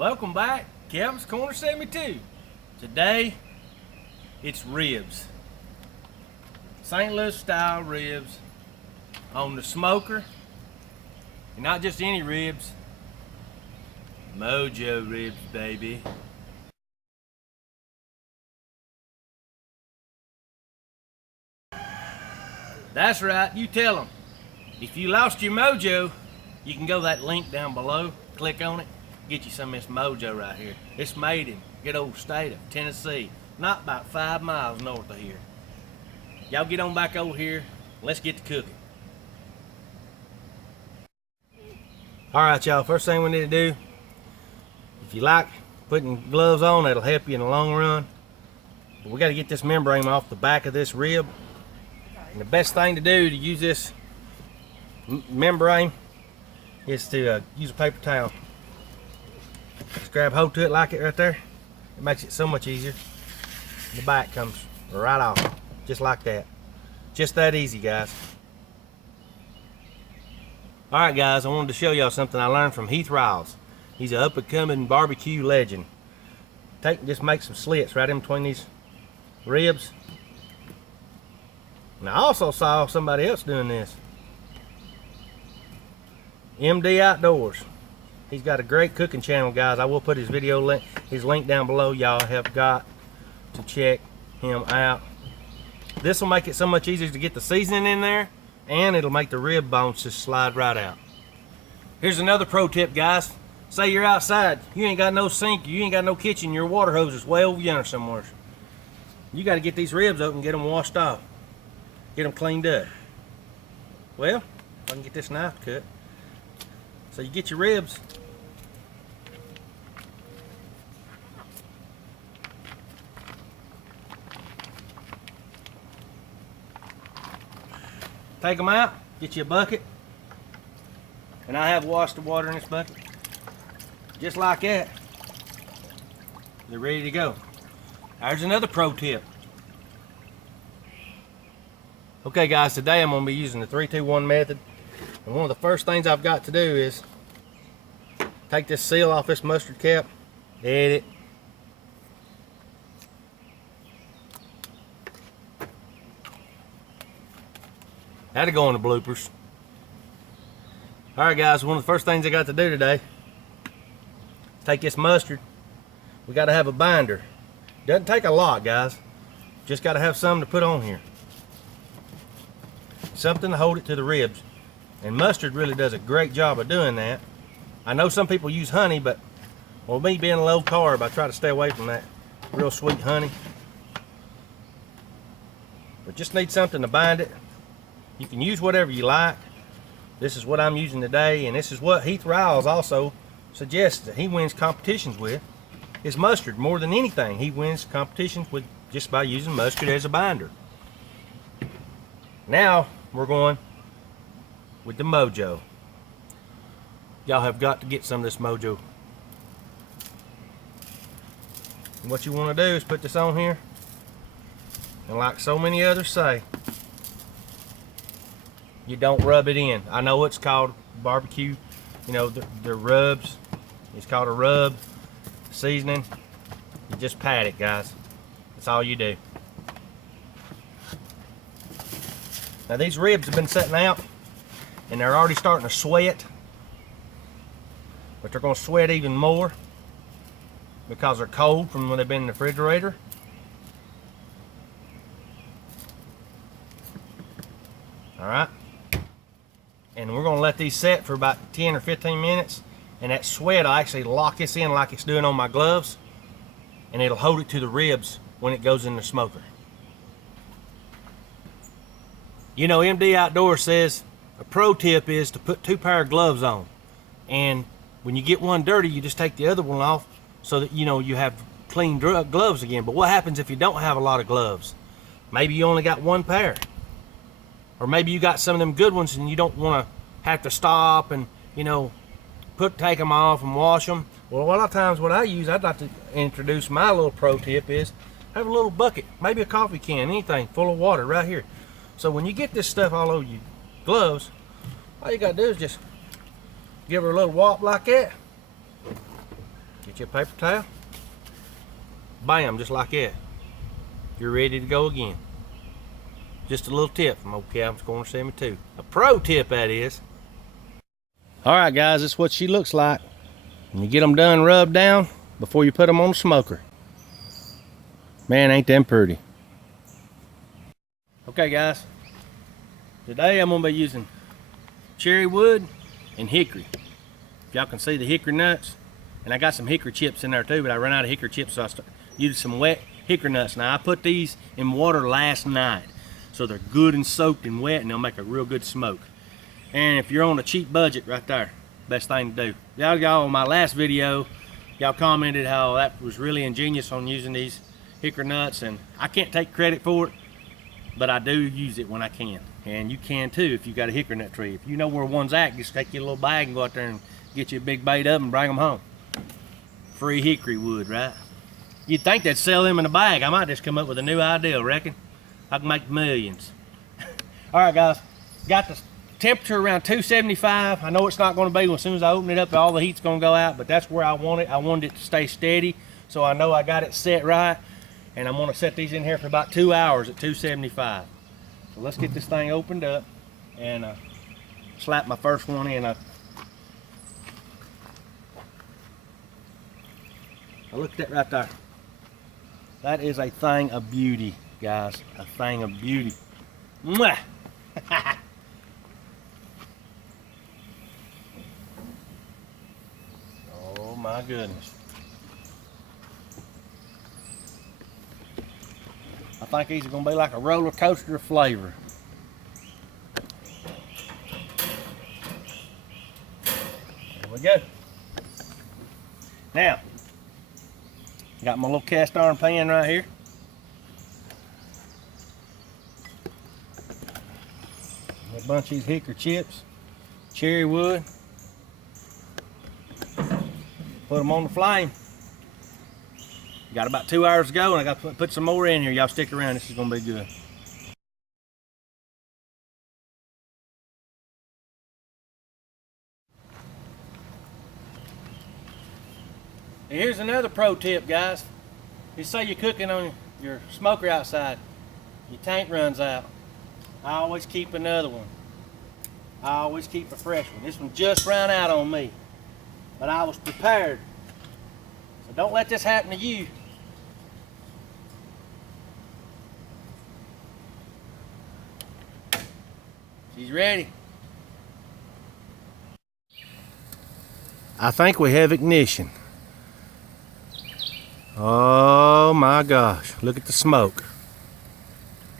Welcome back, Kevin's Corner 72. Today, it's ribs. St. Louis style ribs on the smoker. And not just any ribs, MOJO ribs, baby. That's right, you tell them. If you lost your mojo, you can go to that link down below, click on it, get you some of this mojo right here. It's made in good old state of Tennessee, not about 5 miles north of here. Y'all get on back over here, let's get to cooking. All right, y'all, first thing we need to do, if you like putting gloves on, that'll help you in the long run. But we gotta get this membrane off the back of this rib. And the best thing to do to use this membrane is to use a paper towel. Just grab hold to it like it right there. It makes it so much easier. The back comes right off, just like that. Just that easy, guys. All right, guys, I wanted to show y'all something I learned from Heath Riles. He's an up-and-coming barbecue legend. Just make some slits right in between these ribs. And I also saw somebody else doing this. MD Outdoors. He's got a great cooking channel, guys. I will put his video link, his link down below. Y'all have got to check him out. This will make it so much easier to get the seasoning in there, and it'll make the rib bones just slide right out. Here's another pro tip, guys. Say you're outside, you ain't got no sink, you ain't got no kitchen, your water hose is way over yonder somewhere. You got to get these ribs open and get them washed off. Get them cleaned up. Well, if I can get this knife cut. So you get your ribs. Take them out, get you a bucket. And I have washed the water in this bucket. Just like that. They're ready to go. There's another pro tip. Okay, guys, today I'm going to be using the 3-2-1 method. And one of the first things I've got to do is take this seal off this mustard cap, dead it. That'll go in the bloopers. Alright, guys, one of the first things I got to do today, take this mustard. We got to have a binder. Doesn't take a lot, guys. Just got to have something to put on here. Something to hold it to the ribs. And mustard really does a great job of doing that. I know some people use honey, but well, me being low carb, I try to stay away from that real sweet honey. But just need something to bind it. You can use whatever you like. This is what I'm using today, and this is what Heath Riles also suggests that he wins competitions with, is mustard. More than anything, he wins competitions with just by using mustard as a binder. Now we're going with the mojo. Y'all have got to get some of this mojo. And what you want to do is put this on here, and like so many others say, you don't rub it in. I know it's called barbecue, you know, the rubs. It's called a rub. Seasoning, you just pat it, guys. That's all you do. Now these ribs have been sitting out and they're already starting to sweat, but they're going to sweat even more because they're cold from when they've been in the refrigerator. All right, and we're going to let these set for about 10 or 15 minutes, and that sweat will actually lock this in like it's doing on my gloves, and it'll hold it to the ribs when it goes in the smoker. You know, MD Outdoors says a pro tip is to put 2 pair of gloves on, and when you get one dirty, you just take the other one off so that you know you have clean gloves again. But what happens if you don't have a lot of gloves? Maybe you only got 1 pair, or maybe you got some of them good ones and you don't want to have to stop and, you know, take them off and wash them. Well, a lot of times what I use, I'd like to introduce my little pro tip is have a little bucket, maybe a coffee can, anything full of water right here. So when you get this stuff all over your gloves, all you gotta do is just give her a little whop like that. Get your paper towel. Bam, just like that. You're ready to go again. Just a little tip from old Calvin's Corner 72. A pro tip, that is. All right, guys, this is what she looks like when you get them done rubbed down before you put them on the smoker. Man, ain't them pretty. Okay, guys, today I'm gonna be using cherry wood and hickory. If y'all can see the hickory nuts, and I got some hickory chips in there too, but I ran out of hickory chips, so I used some wet hickory nuts. Now I put these in water last night, so they're good and soaked and wet, and they'll make a real good smoke. And if you're on a cheap budget, right there, best thing to do. Y'all on my last video, y'all commented how that was really ingenious on using these hickory nuts, and I can't take credit for it, but I do use it when I can. And you can too if you got a hickory nut tree. If you know where one's at, just take your little bag and go out there and get you a big bait of them and bring them home. Free hickory wood, right? You'd think they'd sell them in a bag. I might just come up with a new idea, reckon. I can make millions. All right, guys, got the temperature around 275. I know it's not going to be as soon as I open it up, all the heat's going to go out, but that's where I want it. I wanted it to stay steady, so I know I got it set right. And I'm going to set these in here for about 2 hours at 275. So let's get this thing opened up and slap my first one in. Look at that right there. That is a thing of beauty, guys. A thing of beauty. Mwah! Oh my goodness. I think these are going to be like a roller coaster of flavor. There we go. Now, got my little cast iron pan right here. A bunch of these hickory chips, cherry wood. Put them on the flame. Got about 2 hours to go, and I got to put some more in here. Y'all stick around, this is gonna be good. Here's another pro tip, guys. You say you're cooking on your smoker outside, your tank runs out. I always keep another one. I always keep a fresh one. This one just ran out on me, but I was prepared. So don't let this happen to you. She's ready. I think we have ignition. Oh my gosh, look at the smoke.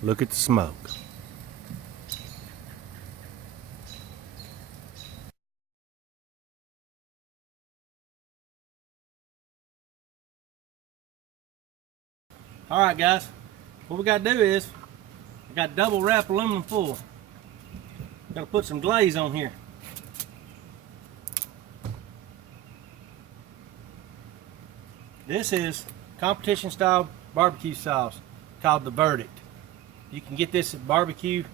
Look at the smoke. All right, guys, what we got to do is, we got double wrap aluminum foil. Got to put some glaze on here. This is competition style barbecue sauce called The Verdict. You can get this at barbecue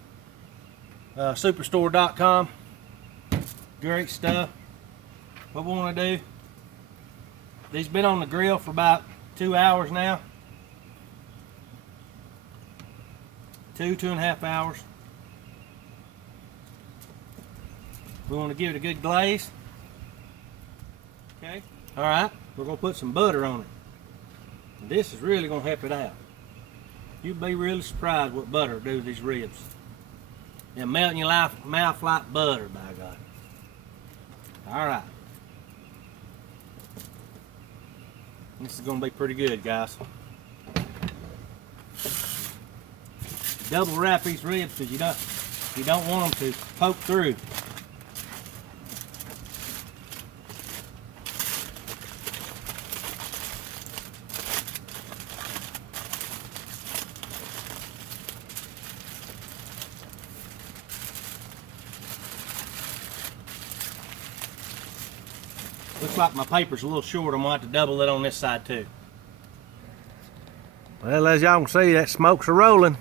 superstore.com. Great stuff. What we want to do, these been on the grill for about 2 hours now. 2.5 hours. We want to give it a good glaze. Okay. All right. We're going to put some butter on it. And this is really going to help it out. You'll be really surprised what butter will do to these ribs. They'll melt in your mouth like butter, by God. All right. This is going to be pretty good, guys. Double wrap these ribs because you don't want them to poke through. Looks like my paper's a little short. I'm going to have to double it on this side too. Well, as y'all can see, that smoke's a-rolling.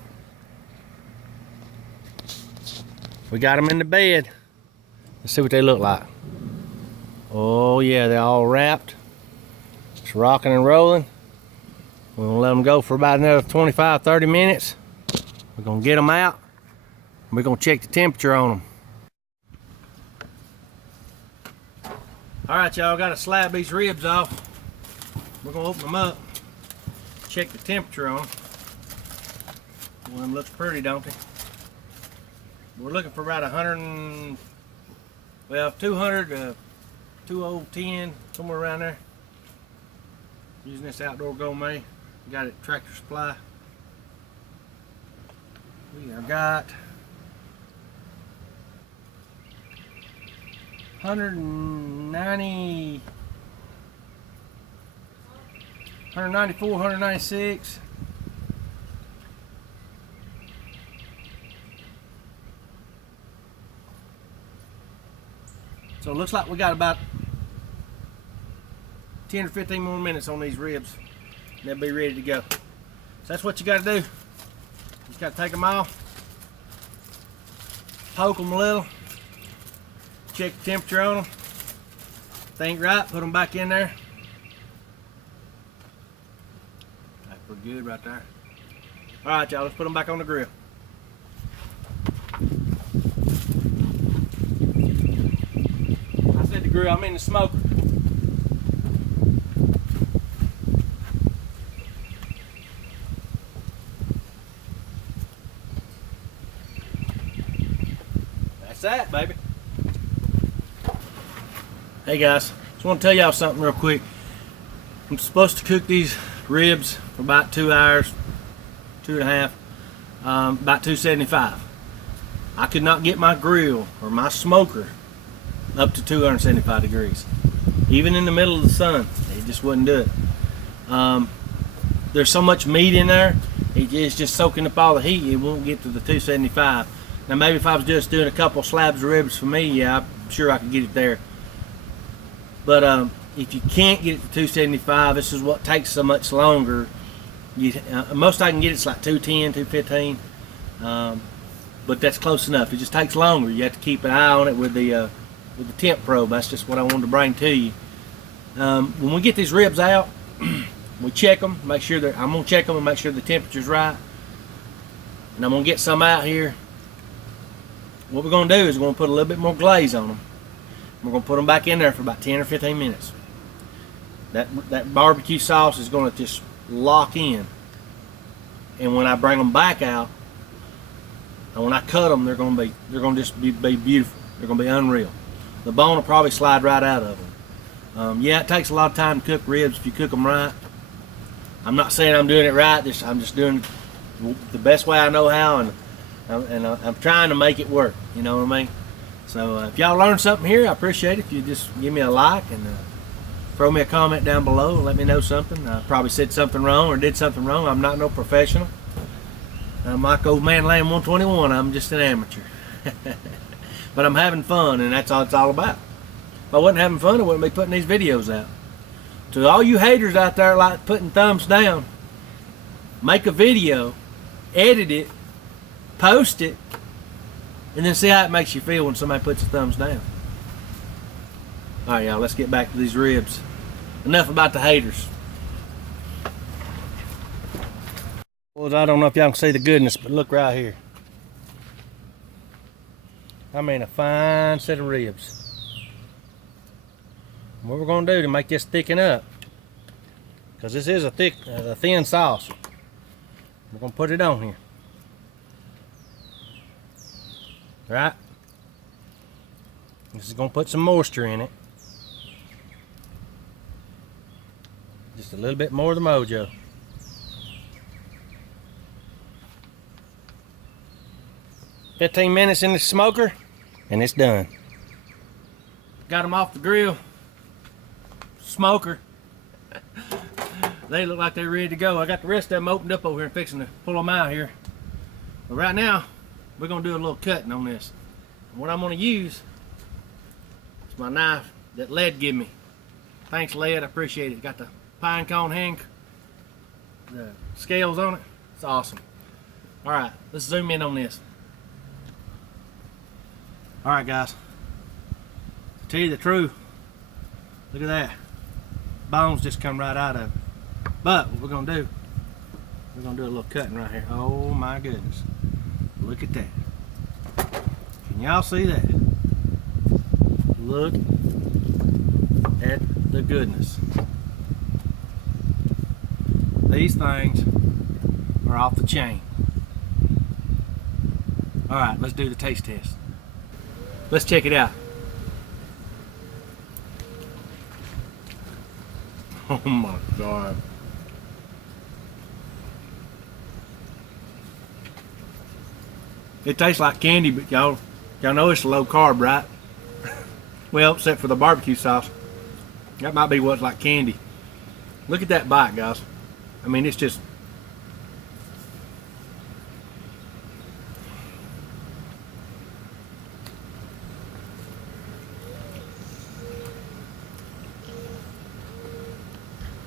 We got them in the bed. Let's see what they look like. Oh yeah, they're all wrapped. It's rocking and rolling. We're gonna let them go for about another 25-30 minutes. We're gonna get them out. We're gonna check the temperature on them. All right, y'all, gotta slab these ribs off. We're gonna open them up, check the temperature on them. One of them looks pretty, don't they? We're looking for about 200 to 2010, somewhere around there. Using this Outdoor Gourmet. Got it at Tractor Supply. We have got 190, 194, 196. So it looks like we got about 10 or 15 more minutes on these ribs and they'll be ready to go. So that's what you got to do. You just got to take them off, poke them a little, check the temperature on them. If they ain't right, put them back in there. That's pretty good right there. All right, y'all, let's put them back on the grill. I said the grill, I mean the smoker. That, baby. Hey guys, just want to tell y'all something real quick. I'm supposed to cook these ribs for about 2 hours, 2.5, about 275. I could not get my grill or my smoker up to 275 degrees. Even in the middle of the sun, it just wouldn't do it. There's so much meat in there, it's just soaking up all the heat, it won't get to the 275. Now maybe if I was just doing a couple slabs of ribs for me, yeah, I'm sure I could get it there. But if you can't get it to 275, this is what takes so much longer. Most I can get it's like 210, 215, but that's close enough. It just takes longer. You have to keep an eye on it with the temp probe. That's just what I wanted to bring to you. When we get these ribs out, we check them, make sure that I'm gonna check them and make sure the temperature's right. And I'm gonna get some out here. What we're going to do is we're going to put a little bit more glaze on them. We're going to put them back in there for about 10 or 15 minutes. That barbecue sauce is going to just lock in. And when I bring them back out, and when I cut them, they're going to just be beautiful. They're going to be unreal. The bone will probably slide right out of them. Yeah, it takes a lot of time to cook ribs if you cook them right. I'm not saying I'm doing it right. I'm just doing the best way I know how, and I'm trying to make it work, you know what I mean? So if y'all learned something here, I appreciate it if you just give me a like and throw me a comment down below and let me know something. I probably said something wrong or did something wrong. I'm not no professional. I'm like Old Man Lamb 121. I'm just an amateur. But I'm having fun, and that's all it's all about. If I wasn't having fun, I wouldn't be putting these videos out. To all you haters out there like putting thumbs down, make a video, edit it, post it, and then see how it makes you feel when somebody puts a thumbs down. Alright, y'all, let's get back to these ribs. Enough about the haters. Well, I don't know if y'all can see the goodness, but look right here. I mean, a fine set of ribs. What we're going to do to make this thicken up, because this is a thin sauce, we're going to put it on here. Right? This is going to put some moisture in it. Just a little bit more of the Mojo. "15 minutes in the smoker and it's done. Got them off the grill, smoker. They look like they're ready to go. I got the rest of them opened up over here and fixing to pull them out here. But right now, we're going to do a little cutting on this. And what I'm going to use is my knife that Lead gave me. Thanks, Lead. I appreciate it. Got the pine cone hang, the scales on it. It's awesome. All right, let's zoom in on this. All right, guys. To tell you the truth, look at that. bones just come right out of it. But what we're gonna do, we're gonna do a little cutting right here. Oh my goodness. Look at that. Can y'all see that? Look at the goodness. These things are off the chain. All right, let's do the taste test. Let's check it out. Oh my God. It tastes like candy, but y'all know it's low carb, right? Well, except for the barbecue sauce. That might be what's like candy. Look at that bite, guys. I mean, it's just...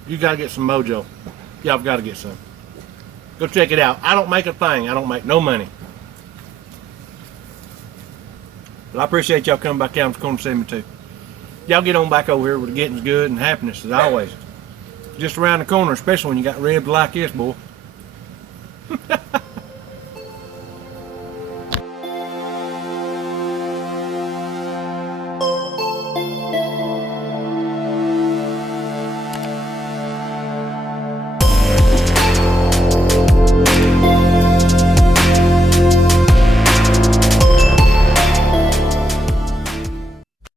You gotta get some Mojo. Y'all gotta get some. Go check it out. I don't make a thing. I don't make no money. But I appreciate y'all coming by Calvin's Corner to see me too. Y'all get on back over here where the getting's good and happiness as always. Just around the corner, especially when you got ribs like this, boy.